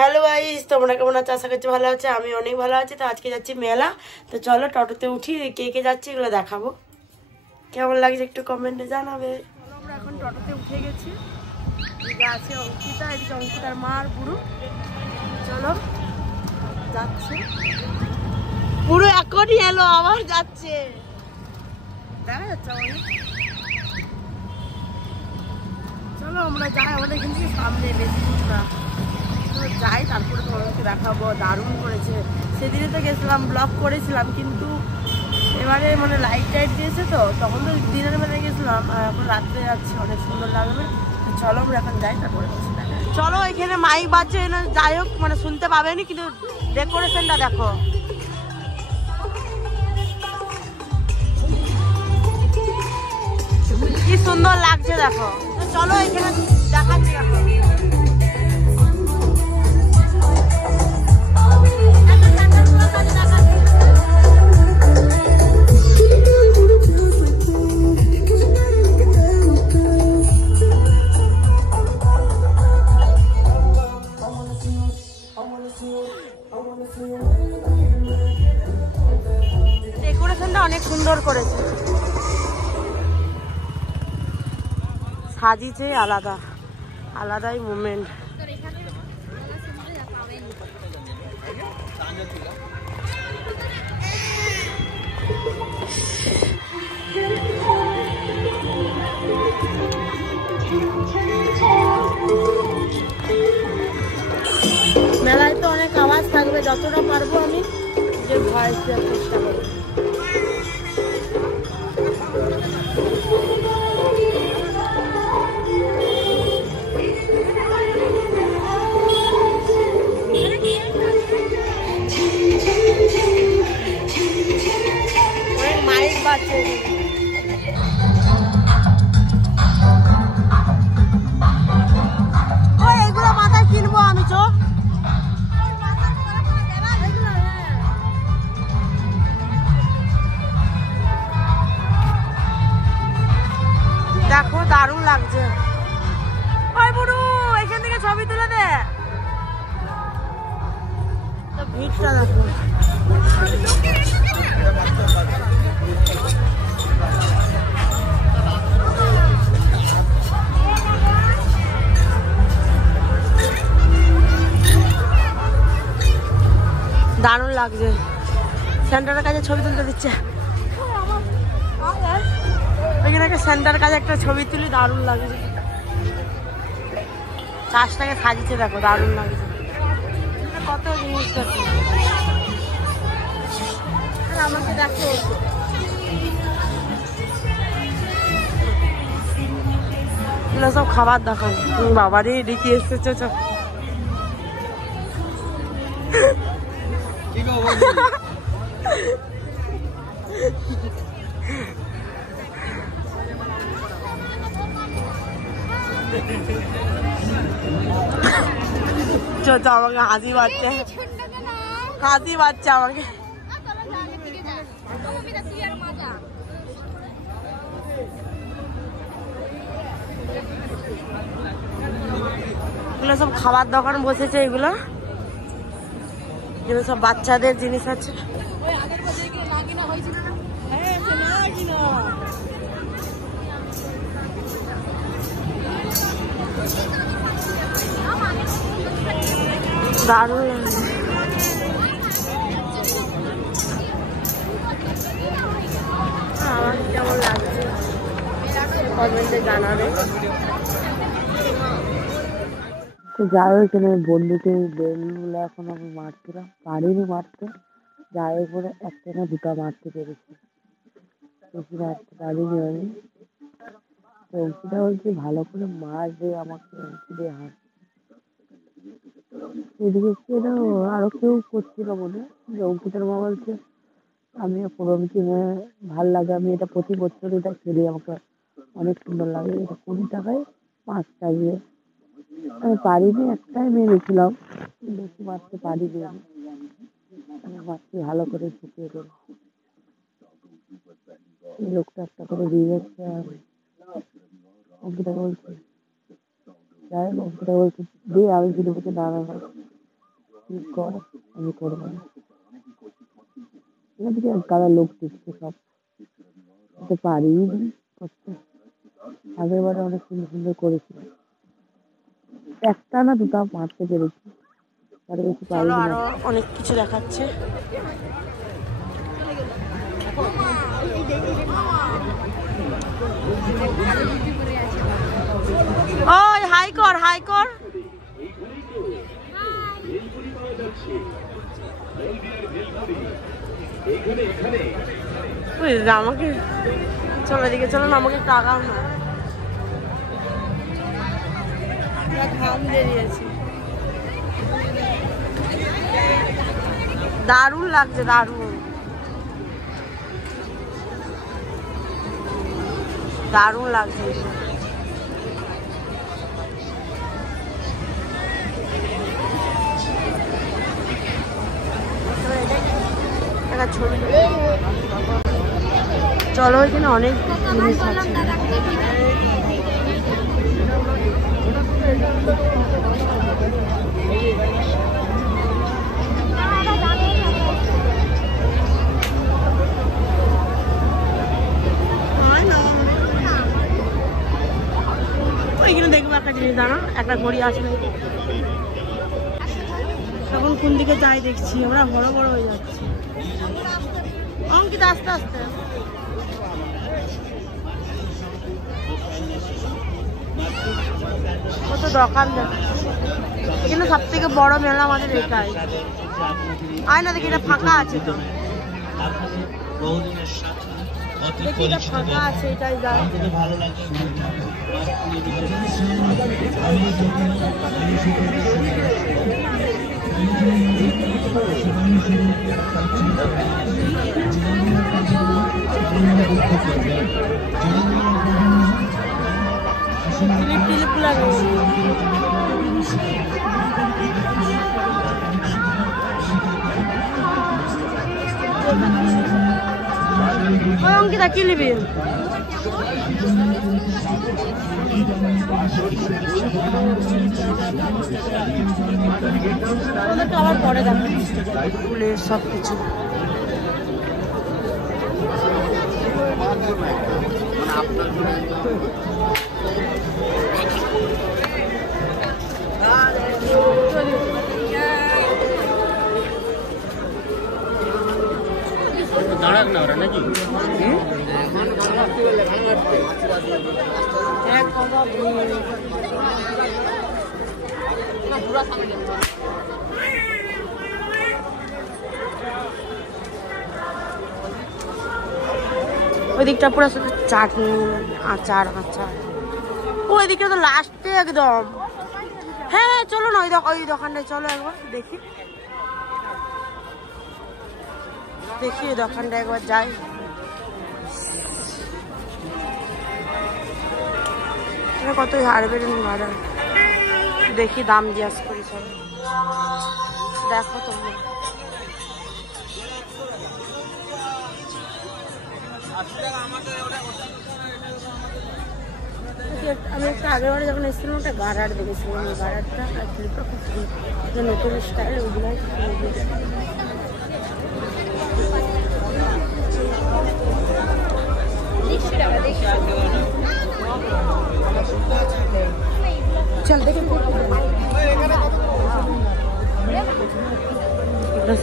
Hello guys, তোমরা কেমন আছো? আশা করছি ভালো আছে। আমি অনেক ভালো আছি। তো আজকে যাচ্ছি মেলা। তো চলো টোটোতে উঠি, কে কে যাচ্ছে এগুলো দেখাবো। কেমন লাগছে একটু কমেন্টে জানাবে। আমরা এখন টোটোতে উঠে গেছি। এদিকে আছে অঙ্কিতা, এদিকে অঙ্কিতার মা আর বুড়ো। চলো যাচ্ছে, বুড়ো এখনই এলো আবার যাচ্ছে, দেখা যাচ্ছে অনেক। চলো আমরা যাই, আমাদের এখান থেকে সামনে বেশি দূর না। যাই, তারপরে তোমাদেরকে দেখাবো। দারুণ করেছে। সেদিনে তো গেছিলাম, ব্লগ করেছিলাম, কিন্তু এবারে মানে লাইট টাইট দিয়েছে তো, তখন তো দিনের বেলায় গেছিলাম, আর এখন রাত্রে যাচ্ছি, অনেক সুন্দর লাগবে। চলো আমরা এখন যাই, তারপরে চলো। এখানে মাইক বাজছে, যাই হোক মানে শুনতে পাবেনি, কিন্তু ডেকোরেশনটা দেখো কি সুন্দর লাগছে, দেখো। চলো এখানে দেখাচ্ছি দেখো। ডেকোরেশনটা অনেক সুন্দর করেছে, সাজিয়েছে আলাদা আলাদাই মুভমেন্ট। মেলায় তো অনেক আওয়াজ থাকবে, যতটা পারবো আমি যে ভয়েস দেওয়ার চেষ্টা করবো। অনেক মাইক বাজছে। এগুলো মাথায় কিনবো আমি, চো। দেখো দারুণ লাগছে। ওই বুড়ু, এখান থেকে ছবি তুলে দে। ভিড়টা দেখো, দারুণ লাগছে। সেন্টারের কাছে ছবি তুলতে দিচ্ছে। ওইখানে একটা সেন্টার কাছে একটা ছবি তুলি, দারুণ লাগছে। চাষটাকে সাজিয়েছে দেখো, দারুণ লাগছে। কত জিনিস দেখো, আমাকে দেখো। এগুলো সব খাবার দেখান। বাবারে ডেকে এসেছে, চল। আমাকে হাসি পাচ্ছে, হাসি পাচ্ছে আমাকে। এগুলো সব খাবার দোকান বসেছে, এগুলো সব বাচ্চাদের জিনিস আছে। দারুণ লাগছে। আমার কেমন লাগছে কমেন্টে জানাবে। তো যাই হোক, এখানে বন্ধুকে বেলগুলো এখন আমি মারছিলাম, পারিনি মারতে। যাই করে একটা না দুটা মারতে পেরেছি, বেশি মারতে পারিনি আমি। তো অঙ্কিতা বলছি ভালো করে মারবে আমাকে, অঙ্কি দিয়ে হাত। এদিকে কেন আরো কেউ করছিল মনে হয়, অঙ্কিতার মা বলছে আমি প্রথমে ভাল লাগে, আমি এটা প্রতি বছর এটা খেলি, আমাকে অনেক সুন্দর লাগে। এটা 20 টাকায় 5টা দিয়ে। আমি পারিনি, একটাই মেরেছিলাম, বেশি মারতে পারিনি আমি। মারছি ভালো করে শুকিয়ে করে। লোকটা একটা করে দিয়ে যাচ্ছে, আর অঙ্কিতা বলছে যাই হোক, অঙ্কিতা বলছে দিয়ে আমি ভিডিওতে দাঁড়ানো। তুই কর, আমি করবো না। এদিকে কারা লোক দেখছে সব, তো পারি করতে। আগের বারে অনেক সুন্দর সুন্দর করেছিল, একটা না দুটা মারতে পেরেছি, তার বেশি চলো পারিনি। আরো অনেক কিছু দেখাচ্ছে। ওই হাই কর, হাই কর। আমাকে চলো এদিকে, চলো না, আমাকে একটু আগাও না, ঘাম বেরিয়েছে। দারুণ লাগছে, দারুণ দারুণ লাগছে। ছবি চলো, এখানে অনেক জিনিস আছে। ওইখানে দেখবো একটা জিনিস, দাঁড়া, একটা ঘড়ি আছে। এখন কোন দিকে যাই দেখছি, আমরা বড় বড় হয়ে যাচ্ছি। অঙ্কিত আস্তে আস্তে। কত দোকান দেখো, এখানে সব থেকে বড় মেলা আমাদের এটাই। আয় না দেখি, এটা ফাঁকা আছে তো, দেখি এটা ফাঁকা আছে, এটাই যাই। অঙ্কিতা কি নিবি? আবার পরে দেখো ফুলের সবকিছু। দাঁড়াক না ওরা নাকি? ওই দিকটা পুরো শুধু চাটনি, আচার আচার। ওই দিকটা তো লাস্টে একদম। হ্যাঁ চলো না, ওই দোকানটায় চলো একবার দেখি, দেখি ওই দোকানটা একবার যাই। কত হারবে ভাড়া, দেখি দাম জিজ্ঞাসা করি সব। দেখো তোমরা, আমি একটা আগের বারে যখন এসেছিলাম একটা গাড়ার দেখেছিলাম, ওই গাড়ারটা আর ক্লিপটা খুব সুন্দর, নতুন স্টাইল, ওইগুলো চল দেখি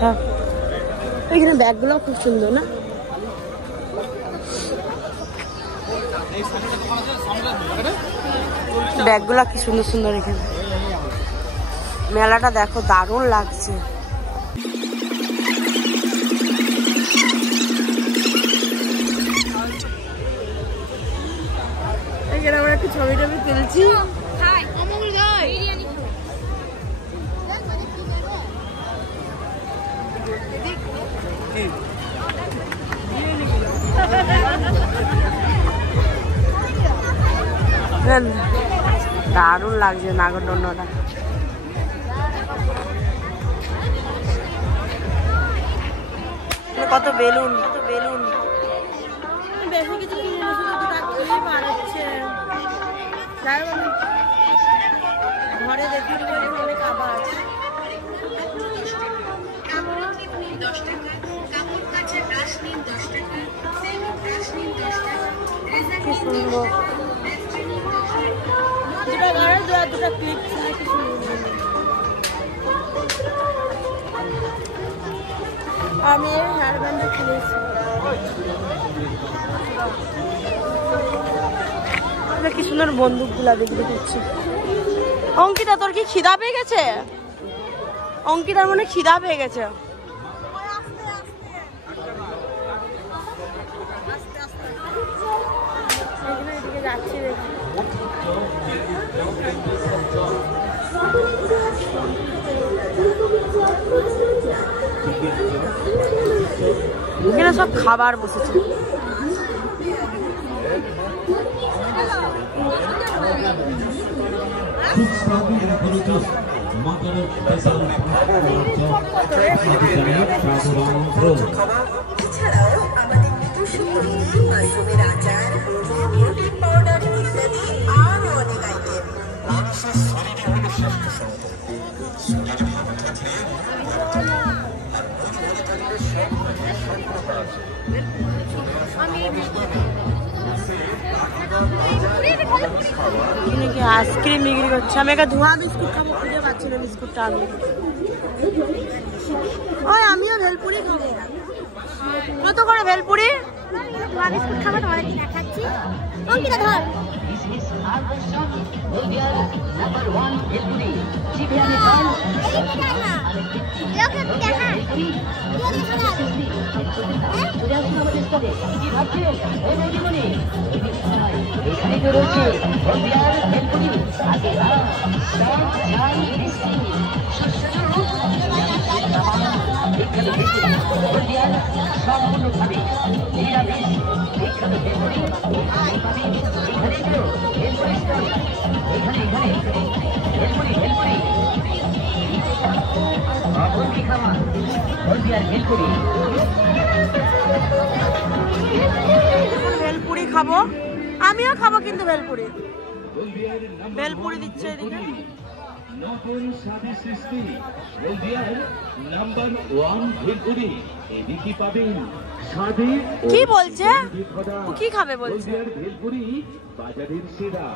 সব। এখানে ব্যাগগুলো খুব সুন্দর না? ব্যাগগুলা কি সুন্দর সুন্দর। এখানে মেলাটা দেখো, দারুণ লাগছে। এখানে আমরা একটু ছবি টবি তুলছি। দারুণ লাগছে নাগরদন্ডটা। কত বেলুন, কত বেলুন। বেশি কিছু ঘরে দেখি অনেক আবার আছে। সুন্দর। দুটা গাড়ি দুটা ক্লিপ ছিল কি সুন্দর। আমি হেয়ার ব্যান্ডটা কিনেছি। কি সুন্দর বন্দুকগুলা দেখতে পাচ্ছি। অঙ্কিতা তোর কি খিদা পেয়ে গেছে? অঙ্কিতার মনে খিদা পেয়ে গেছে। যাচ্ছি দেখি। এখানে সব খাবার বসেছে। এছাড়াও আমাদের মিঠুসুন্দরী মাশরুমের আচার, প্রোটিন পাউডার ইত্যাদি আরও অনেক আইটেম। মানুষের শরীরে হলো স্বাস্থ্য সম্পদ। যদি মন থাকে আইসক্রিম বিক্রি করছে। আমি একটা ধোয়া বিস্কুট খাবো, খুঁজে পাচ্ছি না বিস্কুটটা। আমিও ভেলপুরি খাবো। কত করে ভেলপুরি? ধোয়া বিস্কুট খাবো, তোমাদের কি দেখাচ্ছি। অঙ্কিতা ধর। সম্পূর্ণভাবে নিরামিষ এখানে ভেলপুরি খাবো, আমিও খাবো, কিন্তু ভেলপুরি ভেলপুরি দিচ্ছে এদিকে। নতুন স্বাদের সৃষ্টি হলদিয়ার নাম্বার 1 ভেলপুরি। এদিকে পাবেন স্বাদে। কি বলছে? কি খাবে বলছে? হলদিয়ার ভেলপুরি বাজারের সেরা।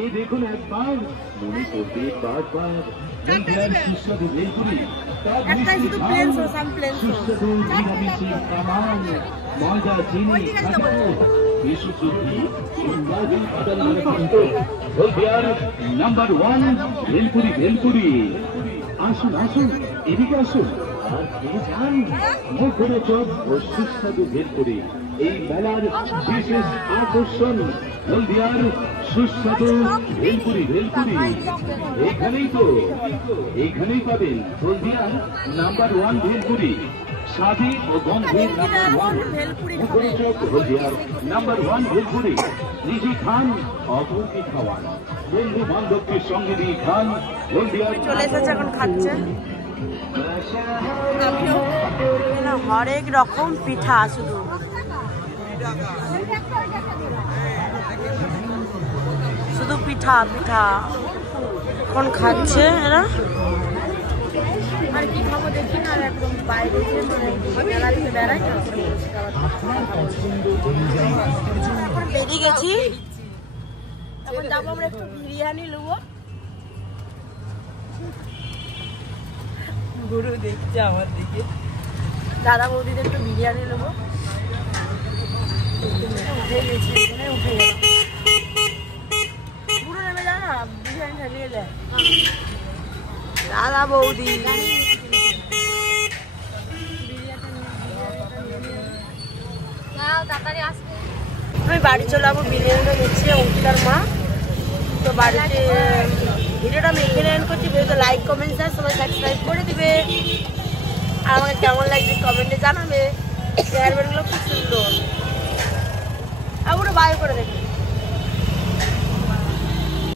এই দেখুন একবার, মনে করবে বারবার। হলদিয়ার সুস্বাদু ভেলপুরি, একটা শুধু প্লেন সস, আমি প্লেন সস। সুস্বাদু নিরামিষি কামান, ময়দা, চিনি, বিশুদ্ধ ঘি, সুন্দর উপাদান গঠিত হলদিয়ার নাম্বার 1 ভেলপুরি। ভেলপুরি আসুন আসুন, এদিকে আসুন আর খেয়ে যান মুখরোচক ও সুস্বাদু ভেলপুরি। এই মেলার বিশেষ আকর্ষণ হলদিয়ার সুস্বাদু ভেলপুরি। ভেলপুরি এখানেই পাবেন হলদিয়ার নাম্বার 1 ভেলপুরি। স্বাদে ও গন্ধে মুখরোচক হলদিয়ার নাম্বার 1 ভেলপুরি। নিজে খান, অপরকে খাওয়ান, বন্ধু বান্ধবকে সঙ্গে নিয়ে খান। হলদিয়ার চলে এসেছে, এখন খাচ্ছে। হরেক রকম পিঠা, শুধু শুধু পিঠা পিঠা এখন খাচ্ছে এরা। আর কি খাবো দেখি না, একদম বাইরে মেলা দিকে বেড়াই। এখন বেরিয়ে গেছি, এখন যাবো আমরা একটু বিরিয়ানি নেবো। গুরু দেখছে আমার দিকে। দাদা বৌদিদের একটু বিরিয়ানি নেবো। উঠে গেছি, উঠে গেল। গুরু নেমে যায় না, বিরিয়ানি ঠেলিয়ে যায়। দাদা বৌদি আমি বাড়ি চলে যাবো। বিরিয়ানিটা দিচ্ছি অঙ্কিতার মা। তো বাড়িতে ভিডিওটা আমি এখানে এন্ড করছি। ভিডিওতে লাইক কমেন্ট শেয়ার সবাই সাবস্ক্রাইব করে দিবে। আর আমাকে কেমন লাগছে কমেন্টে জানাবে। হেয়ার ব্যান্ডগুলো খুব সুন্দর। আর পুরো বাই করে দেখবে।